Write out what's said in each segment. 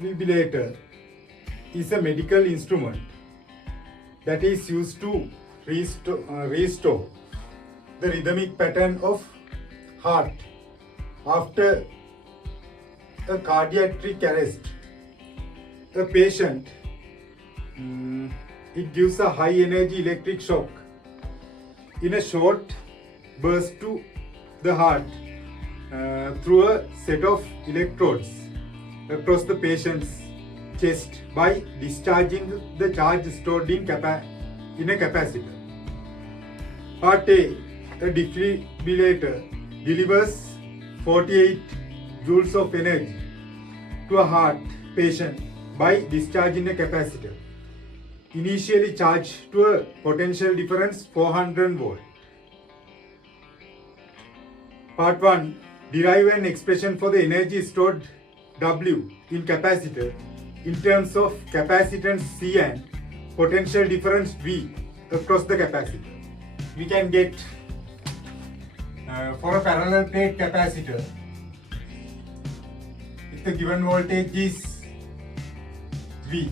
defibrillator is a medical instrument that is used to restore the rhythmic pattern of heart after a cardiac arrest. A patient, it gives a high energy electric shock in a short burst to the heart through a set of electrodes across the patient's chest by discharging the charge stored in a capacitor. Part A defibrillator delivers 48 joules of energy to a heart patient by discharging a capacitor, initially charged to a potential difference 400 volt. Part 1 derive an expression for the energy stored W in capacitor in terms of capacitance C and potential difference V across the capacitor. We can get for a parallel plate capacitor, if the given voltage is V,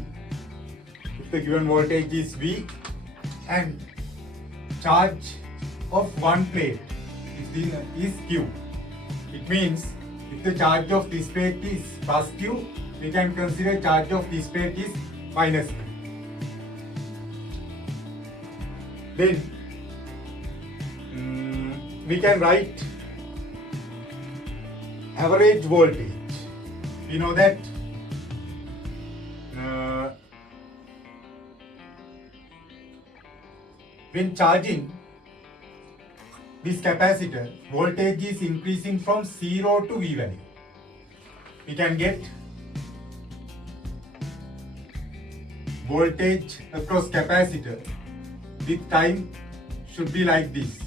and charge of one plate is Q. It means if the charge of this plate is plus Q, we can consider charge of this plate is minus Q. Then we can write average voltage. We know that when charging this capacitor, voltage is increasing from 0 to V value. We can get voltage across capacitor with time should be like this.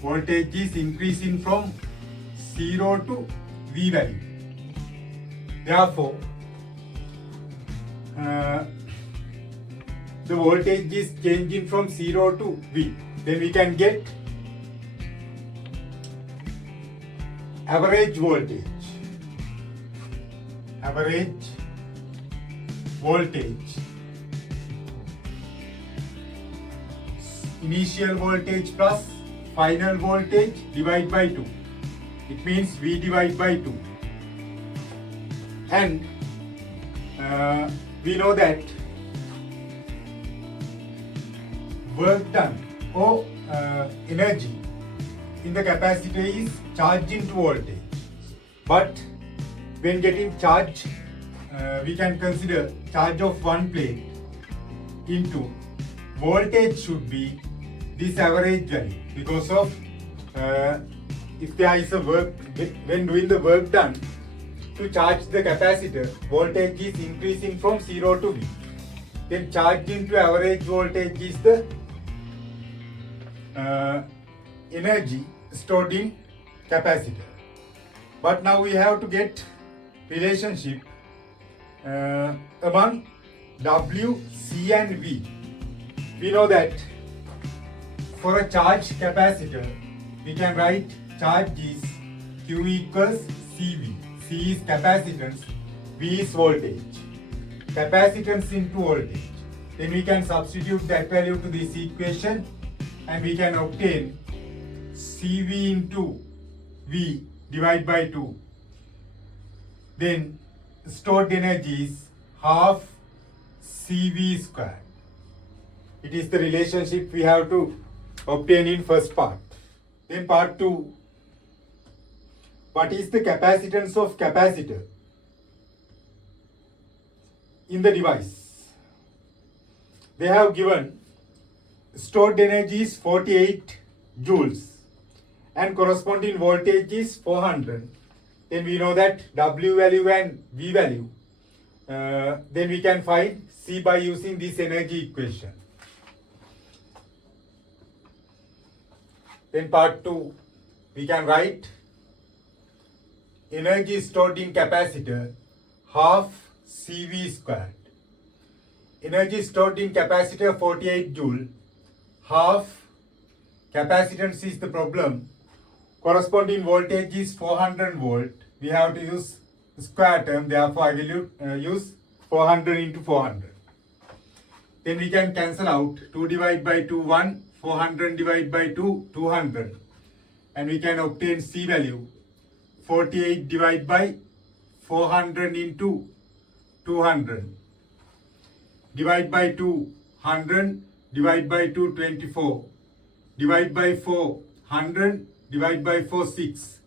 Voltage is increasing from 0 to V value. Therefore, the voltage is changing from 0 to V. Then we can get average voltage. Initial voltage plus final voltage divided by 2. It means V divided by 2. And we know that work done or energy in the capacitor is charged into voltage. But when getting charge, we can consider charge of one plate into voltage should be this average value, because of if there is a work, when doing the work done to charge the capacitor, voltage is increasing from 0 to V. Then charged into average voltage is the energy stored in capacitor. But now we have to get relationship among W, C and V. We know that for a charged capacitor, we can write charge is Q equals CV. C is capacitance, V is voltage. Capacitance into voltage. Then we can substitute that value to this equation and we can obtain CV into V divided by 2. Then stored energy is half CV squared. It is the relationship we have to obtain in first part. Then part 2. What is the capacitance of capacitor in the device? They have given stored energy is 48 joules and corresponding voltage is 400. Then we know that W value and V value. Then we can find C by using this energy equation. Then part 2, we can write energy stored in capacitor half CV squared. Energy stored in capacitor 48 joule, half capacitance is the problem. Corresponding voltage is 400 volt. We have to use square term, therefore I will use 400 into 400. Then we can cancel out 2 divided by 2, 1, 400 divided by 2, 200. And we can obtain C value 48 divided by 400 into 200. Divide by 2, 100. Divide by 2, 24. Divide by 4, 100. Divide by 4, 6.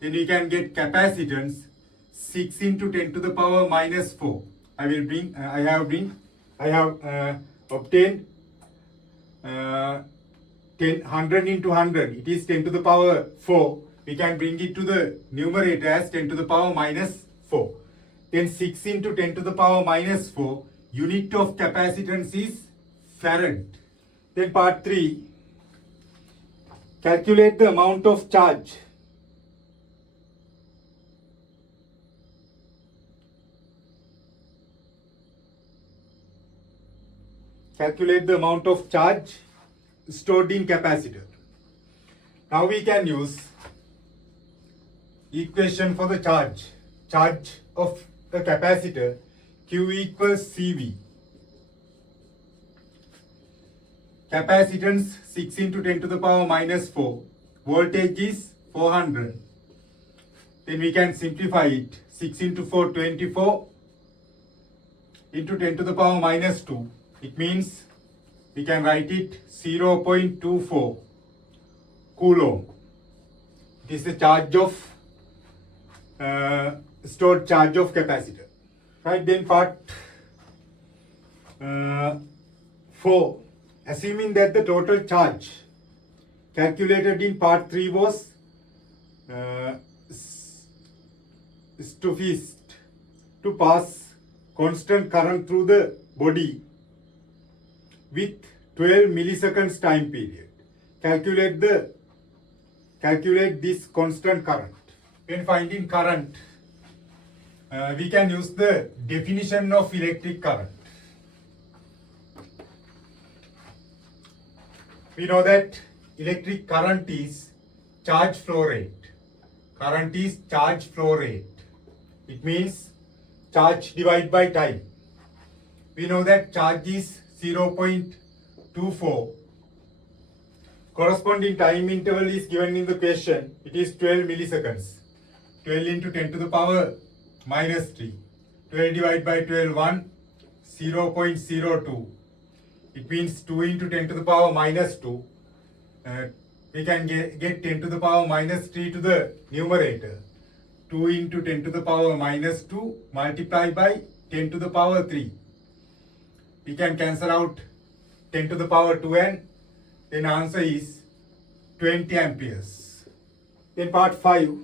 Then we can get capacitance 6 into 10 to the power minus 4. I have obtained 100 into 100. It is 10 to the power 4. We can bring it to the numerator as 10 to the power minus 4. Then 6 into 10 to the power minus 4. Unit of capacitance is farad. Then part 3. Calculate the amount of charge. Calculate the amount of charge stored in capacitor. Now we can use equation for the charge. Charge of the capacitor Q equals CV. Capacitance 6 into 10 to the power minus 4. Voltage is 400. Then we can simplify it. 6 into 4, 24 into 10 to the power minus 2. It means we can write it 0.24 coulomb. It is the charge of stored charge of capacitor. Right, then part 4. Assuming that the total charge calculated in part 3 was sufficient to pass constant current through the body with 12 milliseconds time period. Calculate this constant current. When finding current, we can use the definition of electric current. We know that electric current is charge flow rate. Current is charge flow rate. It means charge divided by time. We know that charge is 0.24. Corresponding time interval is given in the question. It is 12 milliseconds. 12 into 10 to the power minus 3. 12 divided by 12, 1, 0.02. It means 2 into 10 to the power minus 2. We can get 10 to the power minus 3 to the numerator. 2 into 10 to the power minus 2 multiplied by 10 to the power 3. We can cancel out 10 to the power 2 and then answer is 20 amperes. Then part 5.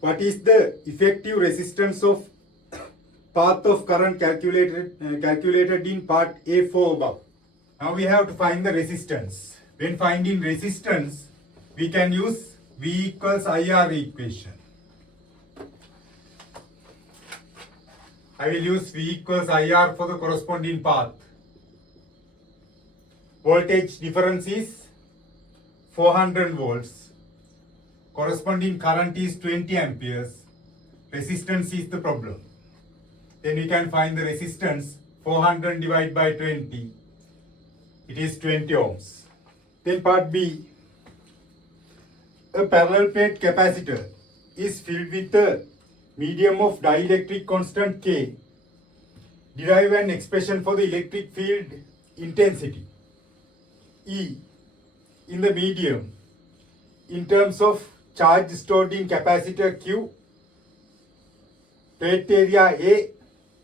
What is the effective resistance of path of current calculated in part A4 above? Now we have to find the resistance. When finding resistance, we can use V equals IR equation. I will use V equals IR for the corresponding path. Voltage difference is 400 volts. Corresponding current is 20 amperes. Resistance is the problem. Then we can find the resistance 400 divided by 20. It is 20 ohms. Then part B. A parallel plate capacitor is filled with a medium of dielectric constant K. Derive an expression for the electric field intensity E in the medium in terms of charge stored in capacitor Q, plate area A,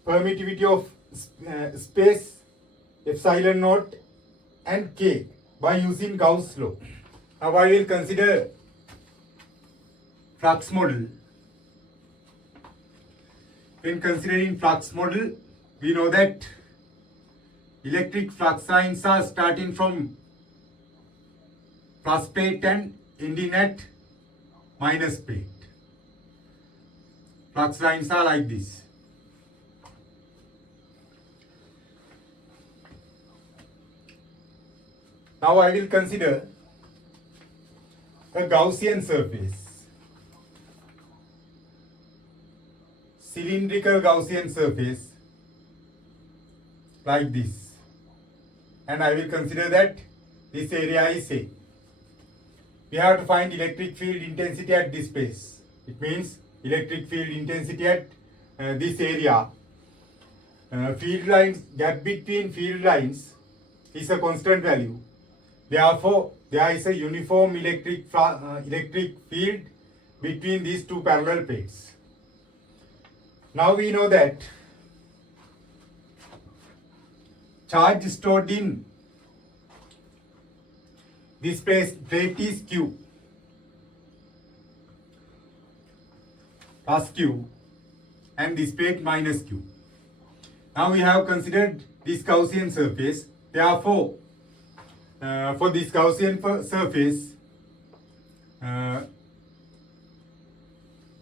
permittivity of space epsilon naught and K by using Gauss law. Now I will consider flux model. When considering flux model, we know that electric flux lines are starting from plus plate and ending at minus plate. Flux lines are like this. Now I will consider a Gaussian surface. cylindrical Gaussian surface like this, and I will consider that this area is A. We have to find electric field intensity at this place. It means electric field intensity at this area. Field lines, gap between field lines is a constant value. Therefore, there is a uniform electric field between these two parallel plates. Now we know that charge stored in this plate is Q, plus Q, and this plate minus Q. Now we have considered this Gaussian surface. Therefore, for this Gaussian surface,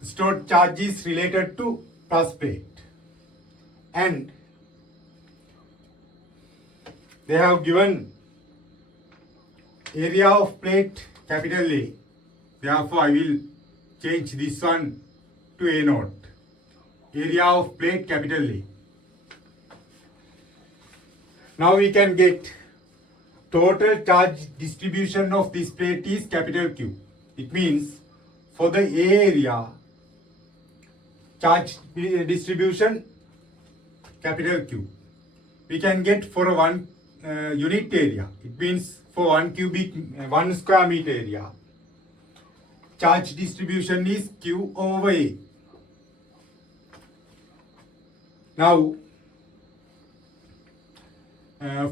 stored charge is related to plus plate, and they have given area of plate capital A. Therefore, I will change this one to A naught. Area of plate capital A. Now we can get total charge distribution of this plate is capital Q. It means for the A area, charge distribution capital Q. We can get for a 1 unit area. It means for 1 square meter area, charge distribution is Q over A. Now,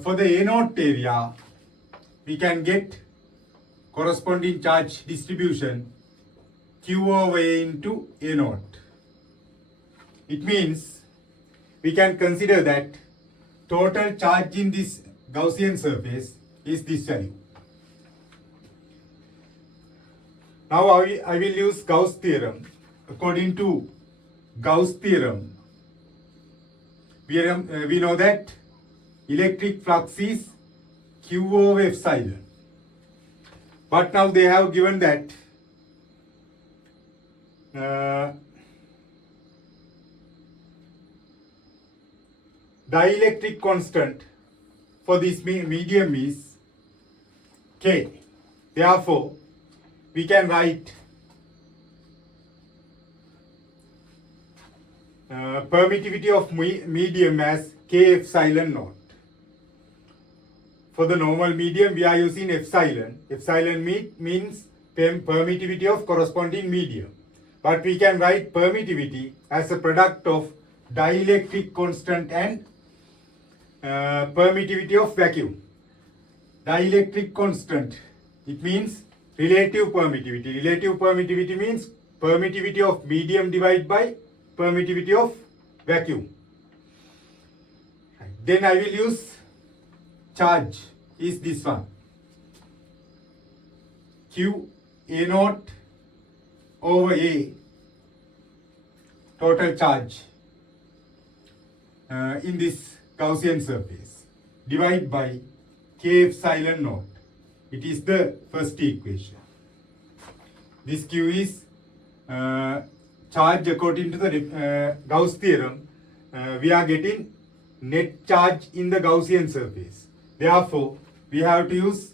for the A naught area, we can get corresponding charge distribution Q over A into A naught. It means we can consider that total charge in this Gaussian surface is this value. Now I will use Gauss theorem. According to Gauss theorem, we know that electric flux is Q over epsilon. But now they have given that dielectric constant for this medium is K. Therefore, we can write permittivity of medium as K epsilon naught. For the normal medium, we are using epsilon. Epsilon means permittivity of corresponding medium. But we can write permittivity as a product of dielectric constant and permittivity of vacuum. Dielectric constant, it means relative permittivity. Relative permittivity means permittivity of medium divided by permittivity of vacuum. Then I will use charge is this one. Q A naught over A, total charge in this Gaussian surface, divided by K epsilon naught. It is the first equation. This Q is charge according to the Gauss theorem. We are getting net charge in the Gaussian surface. Therefore, we have to use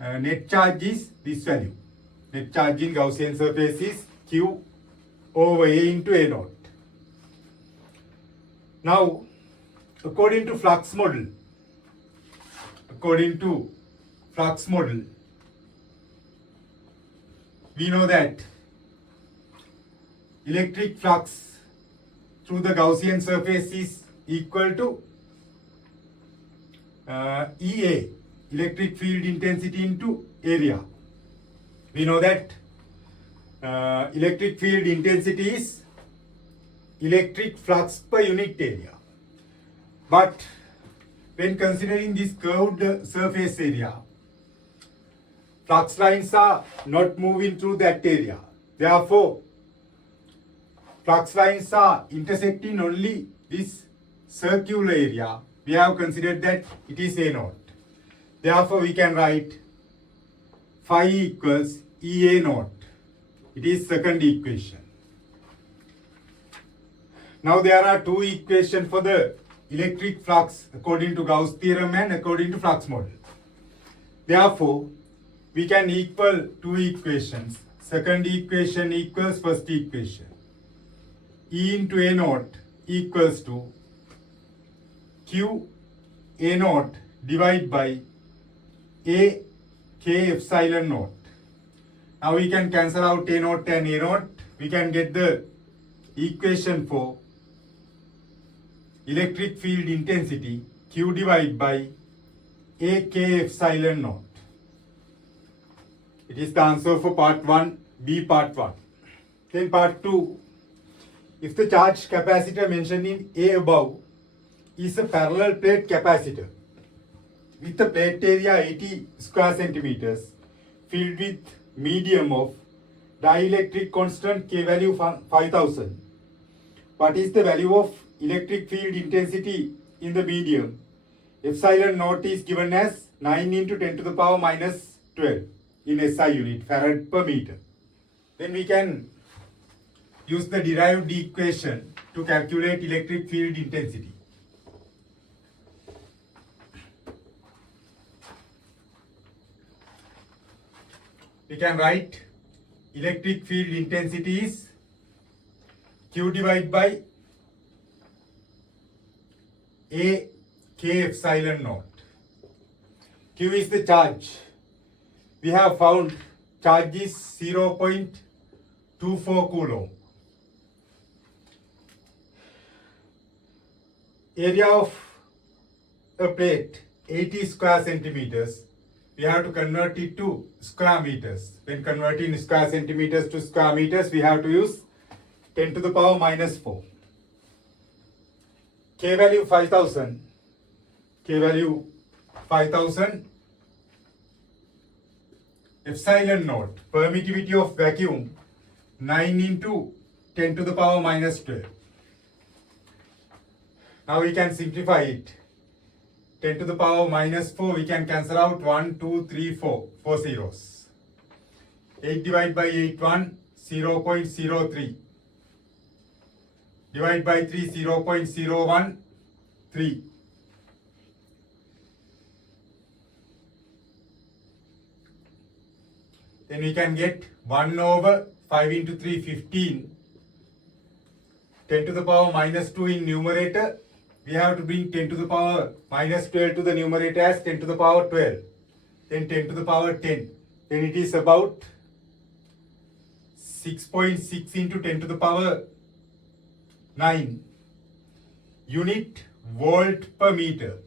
net charge is this value. Net charge in Gaussian surface is Q over A into A naught. Now, according to flux model, we know that electric flux through the Gaussian surface is equal to EA, electric field intensity into area. We know that electric field intensity is electric flux per unit area. But when considering this curved surface area, flux lines are not moving through that area. Therefore, flux lines are intersecting only this circular area. We have considered that it is A naught. Therefore, we can write phi equals EA naught. It is second equation. Now there are two equations for the electric flux according to Gauss theorem and according to flux model. Therefore, we can equal two equations. Second equation equals first equation. E into A naught equals to Q A naught divided by A K epsilon naught. Now we can cancel out A naught and A naught. We can get the equation for electric field intensity Q divided by A K epsilon naught. It is the answer for part 1, B part 1. Then part 2, if the charge capacitor mentioned in A above is a parallel plate capacitor with a plate area 80 square centimeters filled with medium of dielectric constant K value 5000. What is the value of electric field intensity in the medium? Epsilon naught is given as 9 into 10 to the power minus 12 in SI unit, farad per meter. Then we can use the derived equation to calculate electric field intensity. We can write electric field intensity is Q divided by A K epsilon naught. Q is the charge. We have found charge is 0.24 coulomb. Area of a plate 80 square centimeters. We have to convert it to square meters. When converting square centimeters to square meters, we have to use 10 to the power minus 4. K value 5000. K value 5000. Epsilon naught. Permittivity of vacuum 9 into 10 to the power minus 12. Now we can simplify it. 10 to the power minus 4, we can cancel out 1, 2, 3, 4. 4 zeros. 8 divided by 8, 1, 0.03. Divide by 3, 0.01, 3. Then we can get 1 over 5 into 3, 15. 10 to the power minus 2 in numerator. We have to bring 10 to the power minus 12 to the numerator as 10 to the power 12. Then 10 to the power 10. Then it is about 6.6 into 10 to the power 9 unit volt per meter.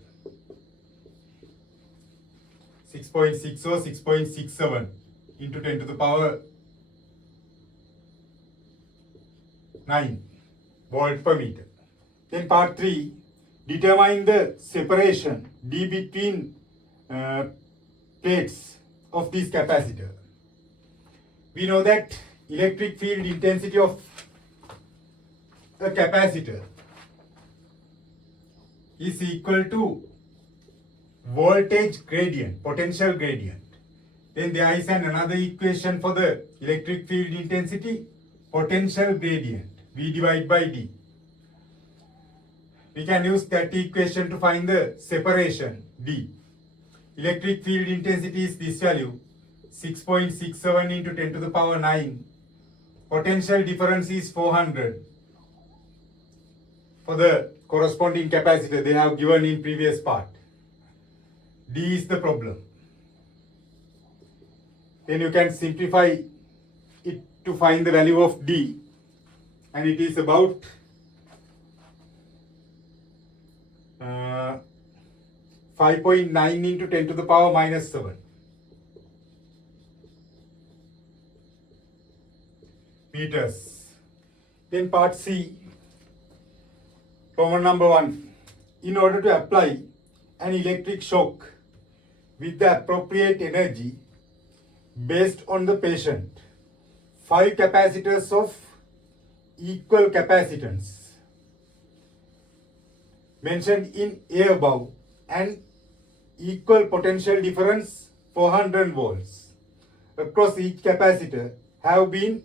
6.6 or 6.67 into 10 to the power 9 volt per meter. Then part 3, determine the separation D between plates of this capacitor. We know that electric field intensity of a capacitor is equal to voltage gradient, potential gradient. Then there is another equation for the electric field intensity, potential gradient, V divided by D. We can use that equation to find the separation D. Electric field intensity is this value, 6.67 into 10 to the power 9. Potential difference is 400. For the corresponding capacitor they have given in previous part. D is the problem. Then you can simplify it to find the value of D, and it is about 5.9 into 10 to the power minus 7 meters. Then part C, problem number 1. In order to apply an electric shock with the appropriate energy based on the patient, 5 capacitors of equal capacitance mentioned in A above and equal potential difference 400 volts across each capacitor have been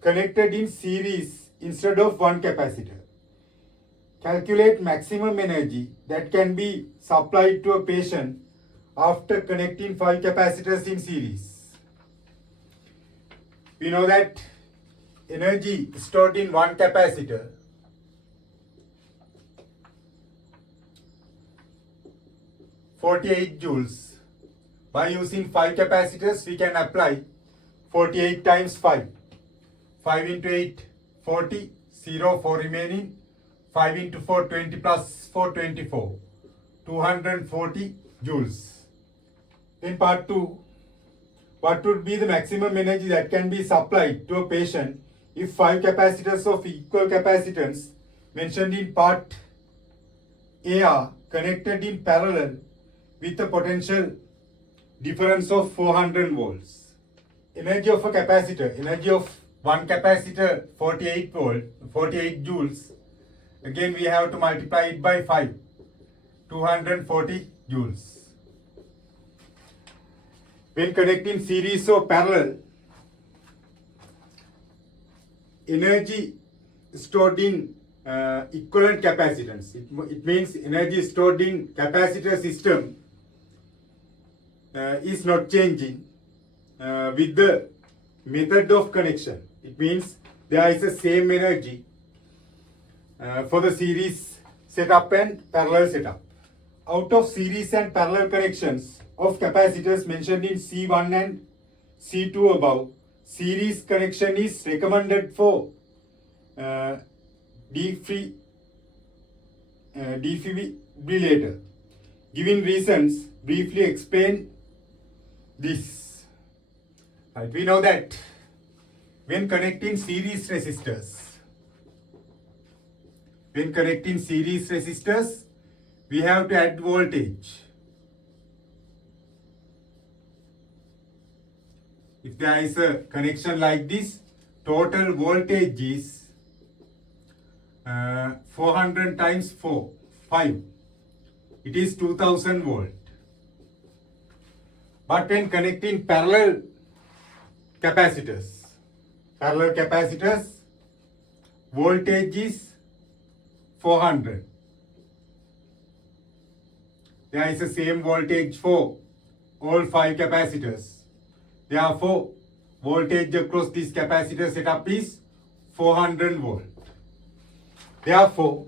connected in series instead of one capacitor. calculate maximum energy that can be supplied to a patient after connecting 5 capacitors in series. We know that energy stored in one capacitor (48 joules). By using 5 capacitors, we can apply 48 times 5. 5 into 8, 40, 0 for remaining. 5 into 4, 20 plus 4, 24. 240 joules. In part 2, what would be the maximum energy that can be supplied to a patient if 5 capacitors of equal capacitance mentioned in part A are connected in parallel with a potential difference of 400 volts. Energy of a capacitor, energy of one capacitor 48 joules. Again we have to multiply it by 5, 240 joules. When connecting series or parallel, energy stored in equivalent capacitance. It means energy stored in capacitor system is not changing with the method of connection. It means there is the same energy for the series setup and parallel setup. Out of series and parallel connections of capacitors mentioned in C1 and C2 above, series connection is recommended for defibrillator. Given reasons, briefly explain this. Right, we know that when connecting series resistors, we have to add voltage. If there is a connection like this, total voltage is 400 times 5. It is 2000 volt. But when connecting parallel capacitors, voltage is 400. There is the same voltage for all 5 capacitors. Therefore, voltage across this capacitor setup is 400 volt. Therefore,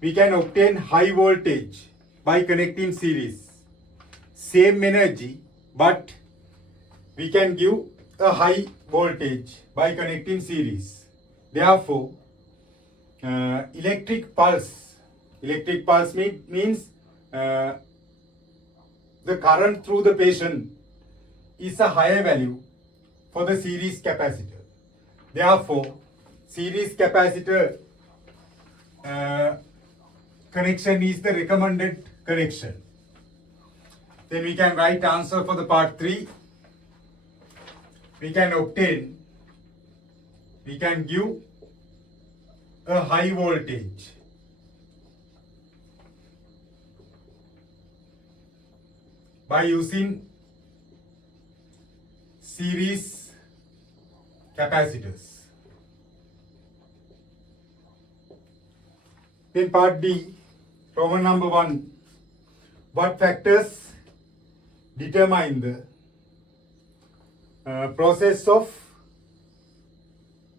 we can obtain high voltage by connecting series. Same energy, but we can give a high voltage by connecting series. Therefore, electric pulse means the current through the patient is a higher value for the series capacitor. Therefore, series capacitor connection is the recommended connection. Then we can write answer for the part 3. We can give a high voltage by using series capacitors. In part D, Roman number 1, what factors determine the process of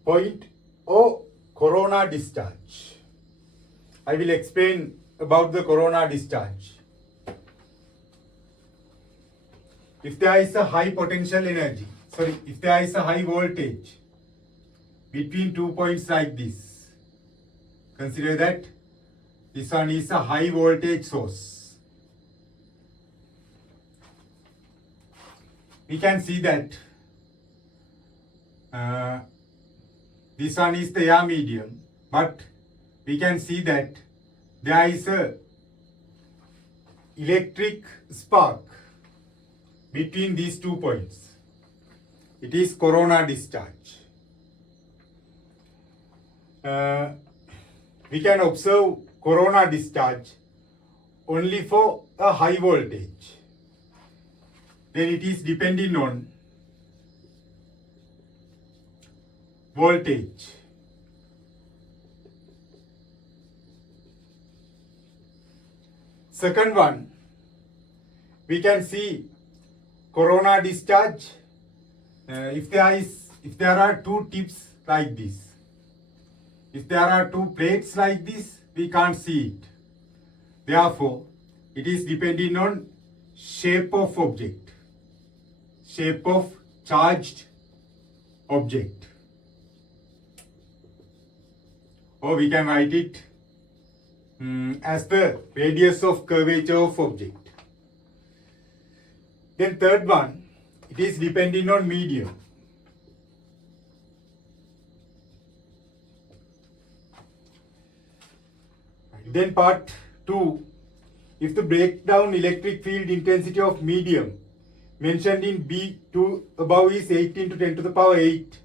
point or corona discharge? I will explain about the corona discharge. If there is a high potential energy, if there is a high voltage between 2 points like this, consider that this one is a high voltage source. We can see that this one is the air medium, but we can see that there is a electric spark between these 2 points. It is corona discharge. We can observe corona discharge only for a high voltage. Then it is depending on voltage. second one, we can see corona discharge. If there are two tips like this, if there are two plates like this, we can't see it. Therefore, it is depending on shape of object, shape of charged object. Or we can write it as the radius of curvature of object. Then third one, it is depending on medium. Then part 2, if the breakdown electric field intensity of medium mentioned in B2 above is 8 into 10 to the power 8,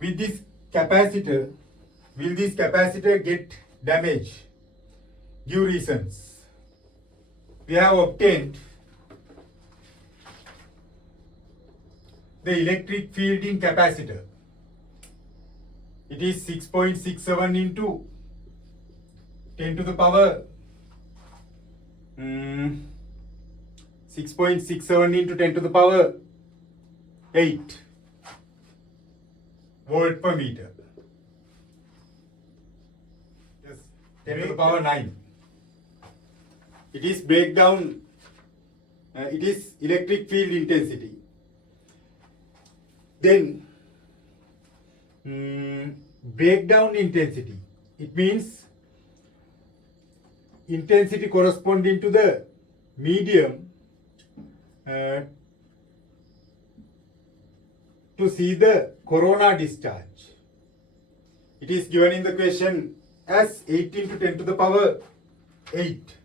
with this capacitor, will this capacitor get damaged? Give reasons. We have obtained the electric field in capacitor. It is 6.67 into 10 to the power 6.67 into 10 to the power 8 volt per meter. Yes, 10 to the power 9. It is breakdown, it is electric field intensity. Then breakdown intensity, it means intensity corresponding to the medium to see the corona discharge. It is given in the question as 8 into 10 to the power 8.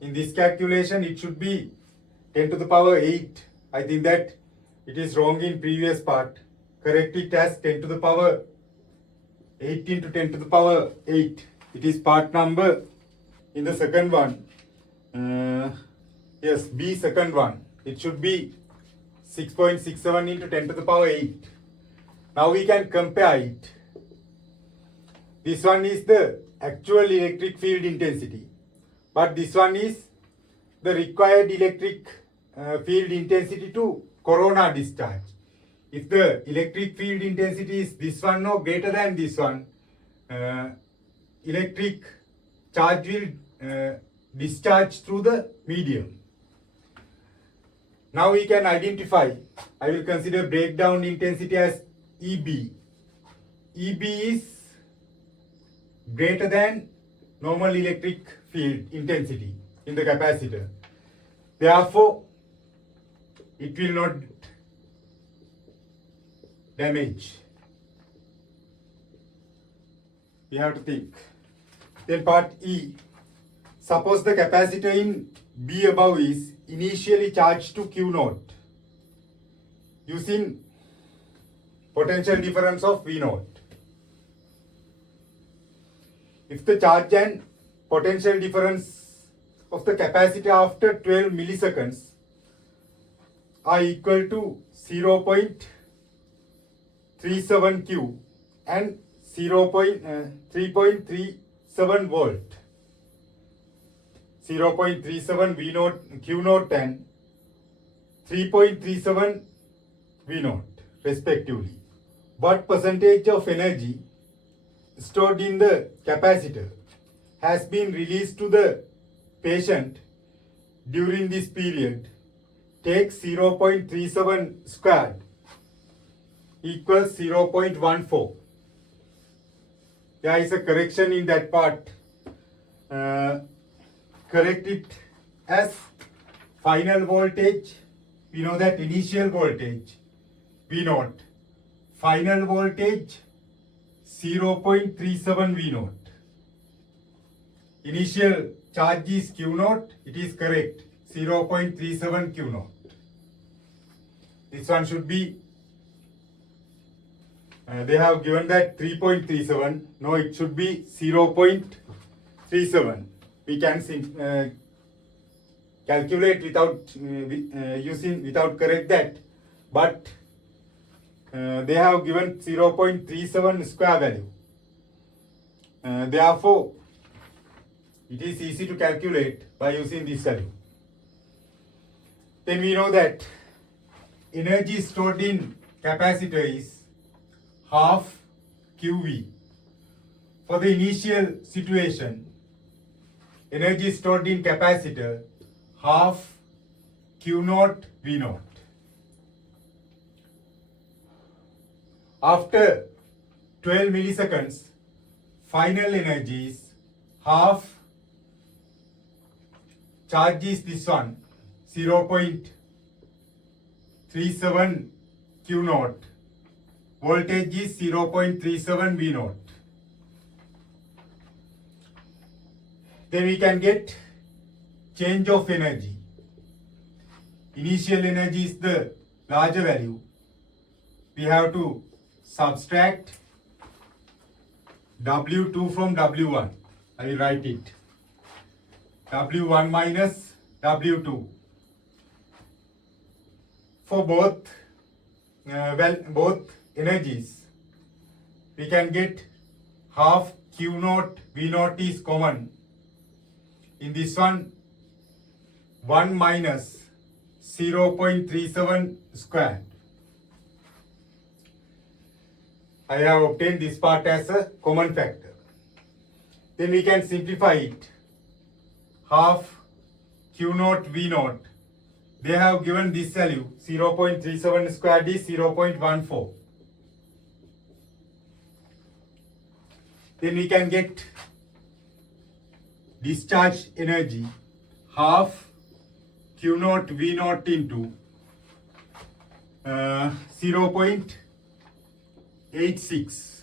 In this calculation, it should be 10 to the power 8. I think that it is wrong in previous part. Correct it as 10 to the power 8 into 10 to the power 8. It is part number in the second one. Yes, B second one. It should be 6.67 into 10 to the power 8. Now we can compare it. This one is the actual electric field intensity, but this one is the required electric field intensity to corona discharge. If the electric field intensity is this one or greater than this one, electric charge will discharge through the medium. Now we can identify, I will consider breakdown intensity as EB. EB is greater than normal electric field intensity in the capacitor. Therefore, it will not damage. We have to think. Then part E. Suppose the capacitor in B above is initially charged to Q naught using potential difference of V naught. If the charge and potential difference of the capacitor after 12 milliseconds are equal to 0.37 Q and 3.37 volt, 0.37 V naught, Q naught and 3.37 V naught respectively. What percentage of energy stored in the capacitor has been released to the patient during this period? Take 0.37 squared equals 0.14. There is a correction in that part. Correct it as final voltage. We know that initial voltage V naught, final voltage 0.37 V naught. Initial charge is Q naught, it is correct, 0.37 Q naught. This one should be, they have given that 3.37, no, it should be 0.37. We can calculate without without correct that, but they have given 0.37 square value. Therefore, it is easy to calculate by using this value. Then we know that energy stored in capacitor is half QV. For the initial situation, energy stored in capacitor half Q naught V naught. After 12 milliseconds, final energy is half, charge is this one, 0.37 Q naught, voltage is 0.37 V naught. Then we can get change of energy. Initial energy is the larger value. We have to subtract W2 from W1. I will write it. W1 minus W2. For both energies, we can get half Q naught V naught is common. In this one, 1 minus 0.37 square. I have obtained this part as a common factor. Then we can simplify it. Half Q naught V naught. They have given this value, 0.37 squared is 0.14. Then we can get discharge energy, half Q naught V naught into 0.86.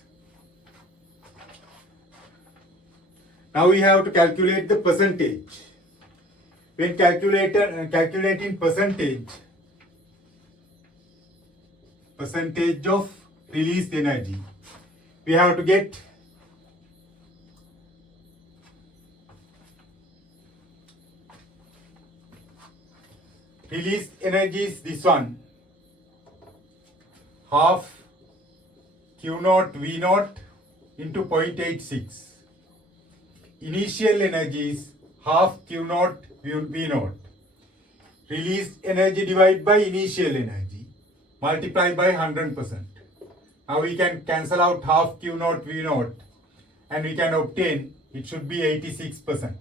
Now we have to calculate the percentage. When calculating percentage of released energy, we have to get released energy is this one, half Q naught V naught into 0.86. Initial energy is half Q naught V naught. Released energy divided by initial energy multiplied by 100%. Now we can cancel out half Q naught V naught and we can obtain, it should be 86%.